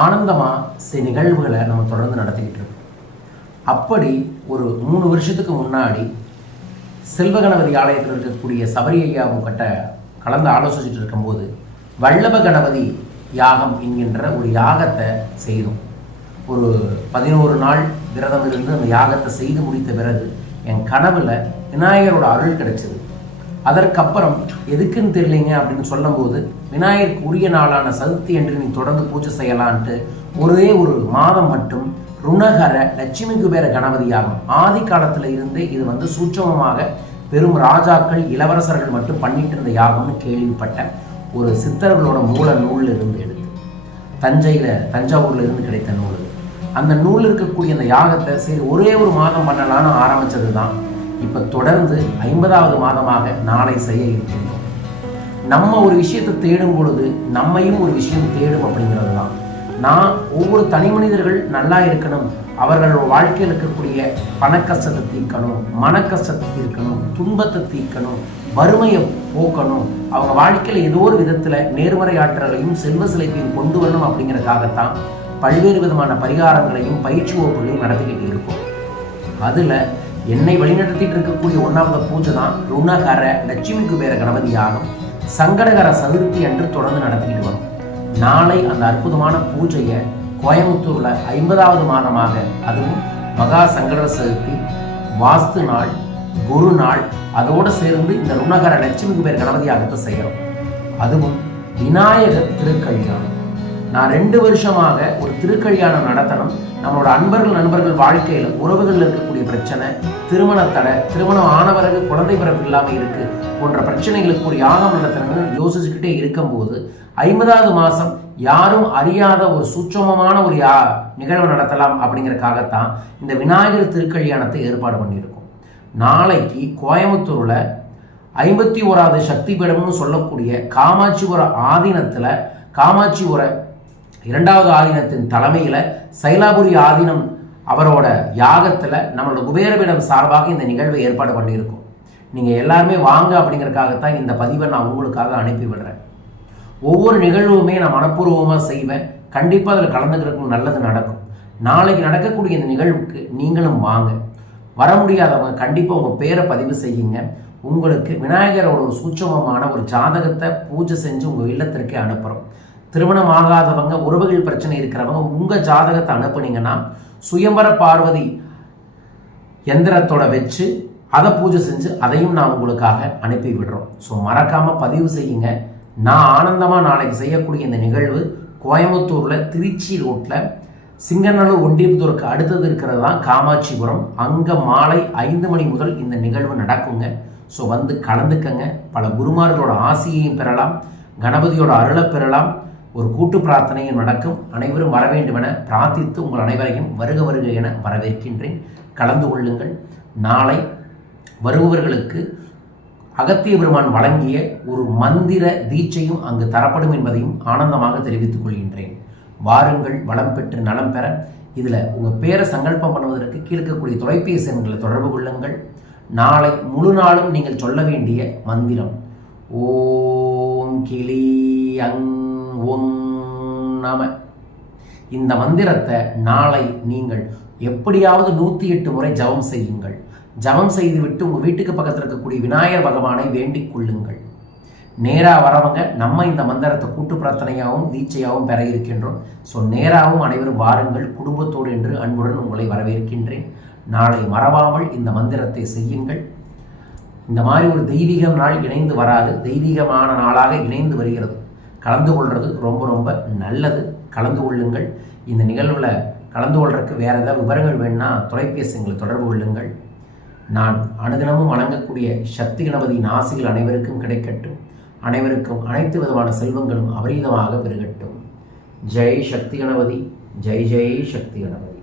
ஆனந்தமாக சில நிகழ்வுகளை நம்ம தொடர்ந்து நடத்திக்கிட்டு இருக்கோம். அப்படி ஒரு மூணு வருஷத்துக்கு முன்னாடி செல்வகணபதி ஆலயத்தில் இருக்கக்கூடிய சபரி ஐயாவும் கட்ட கலந்து ஆலோசிச்சுட்டு இருக்கும்போது வல்லப கணபதி யாகம் என்கின்ற ஒரு யாகத்தை செய்தோம். ஒரு பதினோரு நாள் விரதம் இருந்து அந்த யாகத்தை செய்து முடித்த பிறகு என் கனவில் விநாயகரோட அருள் கிடைச்சது. அதற்கப்புறம் எதுக்குன்னு தெரியலைங்க அப்படின்னு சொல்லும்போது விநாயகருக்கு உரிய நாளான சதுர்த்தி என்று நீ தொடர்ந்து பூஜை செய்யலான்ட்டு ஒரே ஒரு மாதம் மட்டும் ருணகர லட்சுமி குபேர கணபதியாகும். ஆதி காலத்தில் இருந்தே இது வந்து சூட்சமமாக பெரும் ராஜாக்கள் இளவரசர்கள் மட்டும் பண்ணிட்டு இருந்த யாகம்னு கேள்விப்பட்ட ஒரு சித்தர்களோட மூல நூலில் இருந்து எடுத்து தஞ்சையில் தஞ்சாவூரில் இருந்து கிடைத்த நூல் அந்த நூலில் இருக்கக்கூடிய அந்த யாகத்தை சரி ஒரே ஒரு மாதம் பண்ணலான்னு ஆரம்பித்தது தான் இப்போ தொடர்ந்து ஐம்பதாவது மாதமாக நாளை செய்ய இருக்கின்றோம். நம்ம ஒரு விஷயத்தை தேடும் பொழுது நம்மையும் ஒரு விஷயம் தேடும் அப்படிங்கிறது தான் நான் ஒவ்வொரு தனி மனிதர்கள் நல்லா இருக்கணும் அவர்கள் வாழ்க்கையில் இருக்கக்கூடிய பணக்கஷ்டத்தை தீர்க்கணும் மனக்கஷ்டத்தை தீர்க்கணும் துன்பத்தை தீர்க்கணும் வறுமையை போக்கணும் அவங்க வாழ்க்கையில் ஏதோ ஒரு விதத்தில் நேர்மறை ஆற்றலையும் செல்வ சிலைப்பையும் கொண்டு வரணும் அப்படிங்கிறதுக்காகத்தான் பல்வேறு விதமான பரிகாரங்களையும் பயிற்சி வகுப்புகளையும் நடத்திக்கிட்டு இருக்கும். அதில் என்னை வழிநடத்திட்டு இருக்கக்கூடிய ஒன்றாவது பூஜை தான் ருணகர லட்சுமி குபேர கணபதி யாகம் சங்கடகர சதுர்த்தி அன்று தொடர்ந்து நடத்திக்கிட்டு வரும். நாளை அந்த அற்புதமான பூஜையை கோயம்புத்தூரில் ஐம்பதாவது மாதமாக அதுவும் மகா சங்கடகர சதுர்த்தி வாஸ்து நாள் குரு நாள் அதோடு சேர்ந்து இந்த ருணகர லட்சுமி குபேர கணபதி யாகத்தை செய்கிறோம். அதுவும் விநாயகர் திருக்கல்யாணம். நான் ரெண்டு வருஷமாக ஒரு திருக்கல்யாணம் நடத்தணும். நம்மளோட அன்பர்கள் நண்பர்கள் வாழ்க்கையில் உறவுகளில் இருக்கக்கூடிய பிரச்சனை திருமண தடை திருமணம் ஆன பிறகு குழந்தை பிறப்பு இல்லாமல் இருக்கு போன்ற பிரச்சனைகளுக்கு ஒரு யாகம் நடத்தணும்னு யோசிச்சுக்கிட்டே இருக்கும்போது ஐம்பதாவது மாதம் யாரும் அறியாத ஒரு சூட்சமமான ஒரு யா நிகழ்வு நடத்தலாம் அப்படிங்கிறக்காகத்தான் இந்த விநாயகர் திருக்கல்யாணத்தை ஏற்பாடு பண்ணியிருக்கோம். நாளைக்கு கோயம்புத்தூரில் ஐம்பத்தி ஓராவது சக்தி பீடம்னு சொல்லக்கூடிய காமாட்சிபுர ஆதீனத்தில் காமாட்சிபுர இரண்டாவது ஆதீனத்தின் தலைமையில் சைலாபுரி ஆதீனம் அவரோட யாகத்தில் நம்மளோட குபேரபீடம் சார்பாக இந்த நிகழ்வை ஏற்பாடு பண்ணியிருக்கோம். நீங்கள் எல்லாருமே வாங்க அப்படிங்கறதுக்காகத்தான் இந்த பதிவை நான் உங்களுக்காக அனுப்பி விடுறேன். ஒவ்வொரு நிகழ்வுமே நான் மனப்பூர்வமாக செய்வேன். கண்டிப்பாக அதில் கலந்துக்கிறதுக்கு நல்லது நடக்கும். நாளைக்கு நடக்கக்கூடிய இந்த நிகழ்வுக்கு நீங்களும் வாங்க. வர முடியாதவங்க கண்டிப்பாக உங்கள் பேரை பதிவு செய்யுங்க. உங்களுக்கு விநாயகரோட ஒரு சூட்சமமான ஒரு ஜாதகத்தை பூஜை செஞ்சு உங்கள் இல்லத்திற்கே அனுப்புகிறோம் திருமணம் ஆகாதவங்க உறவுகள் பிரச்சனை இருக்கிறவங்க உங்கள் ஜாதகத்தை அனுப்புனீங்கன்னா சுயம்பர பார்வதி எந்திரத்தோட வச்சு அதை பூஜை செஞ்சு அதையும் நான் உங்களுக்காக அனுப்பி விடுறோம். ஸோ மறக்காமல் பதிவு செய்யுங்க. நான் ஆனந்தமாக நாளைக்கு செய்யக்கூடிய இந்த நிகழ்வு கோயம்புத்தூரில் திருச்சி ரோட்டில் சிங்கநல்லூர் ஒண்டியபுத்தூருக்கு அடுத்தது இருக்கிறது தான் காமாட்சிபுரம். அங்கே மாலை ஐந்து மணி முதல் இந்த நிகழ்வு நடக்குங்க. ஸோ வந்து கலந்துக்கங்க. பல குருமார்களோட ஆசியையும் பெறலாம். கணபதியோட அருளை பெறலாம். ஒரு கூட்டு பிரார்த்தனையும் நடக்கும். அனைவரும் வர வேண்டும் என பிரார்த்தித்து உங்கள் அனைவரையும் வருக வருக என வரவேற்கின்றேன். கலந்து கொள்ளுங்கள். நாளை வருபவர்களுக்கு அகத்திய பெருமான் வழங்கிய ஒரு மந்திர தீட்சையும் அங்கு தரப்படும் என்பதையும் ஆனந்தமாக தெரிவித்துக் கொள்கின்றேன். வாருங்கள் வளம் பெற்று நலம் பெற. இதில் உங்கள் பேரை சங்கல்பம் பண்ணுவதற்கு கீழ்க்கக்கூடிய தொலைபேசி எண்களை தொடர்பு கொள்ளுங்கள். நாளை முழு நாளும் நீங்கள் சொல்ல வேண்டிய மந்திரம். ஓம் கிளி அங் ஒம் நம இந்த மந்திரத்தை நாளை நீங்கள் எப்படியாவது நூற்றி எட்டு முறை ஜபம் செய்யுங்கள். ஜபம் செய்துவிட்டு உங்கள் வீட்டுக்கு பக்கத்தில் இருக்கக்கூடிய விநாயகர் பகவானை வேண்டிக் கொள்ளுங்கள். நேராக வரவங்க நம்ம இந்த மந்திரத்தை கூட்டு பிரார்த்தனையாகவும் தீட்சையாகவும் பெற இருக்கின்றோம். ஸோ நேராகவும் அனைவரும் வாருங்கள். குடும்பத்தோடு என்று அன்புடன் உங்களை வரவேற்கின்றேன். நாளை மறவாமல் இந்த மந்திரத்தை செய்யுங்கள். இந்த மாதிரி ஒரு தெய்வீகம் நாள் இணைந்து வராது. தெய்வீகமான நாளாக இணைந்து வருகிறது. கலந்து கொள்வது ரொம்ப ரொம்ப நல்லது. கலந்து கொள்ளுங்கள். இந்த நிகழ்வில் கலந்து கொள்றதுக்கு வேறு ஏதாவது விவரங்கள் வேணும்னா எங்களை தொடர்பு கொள்ளுங்கள். நான் அனுதினமும் வணங்கக்கூடிய சக்தி கணபதியின் ஆசைகள் அனைவருக்கும் கிடைக்கட்டும். அனைவருக்கும் அனைத்து விதமான செல்வங்களும் அபரீதமாக பெருகட்டும். ஜெய் சக்தி கணபதி ஜெய் ஜெய் சக்தி கணபதி.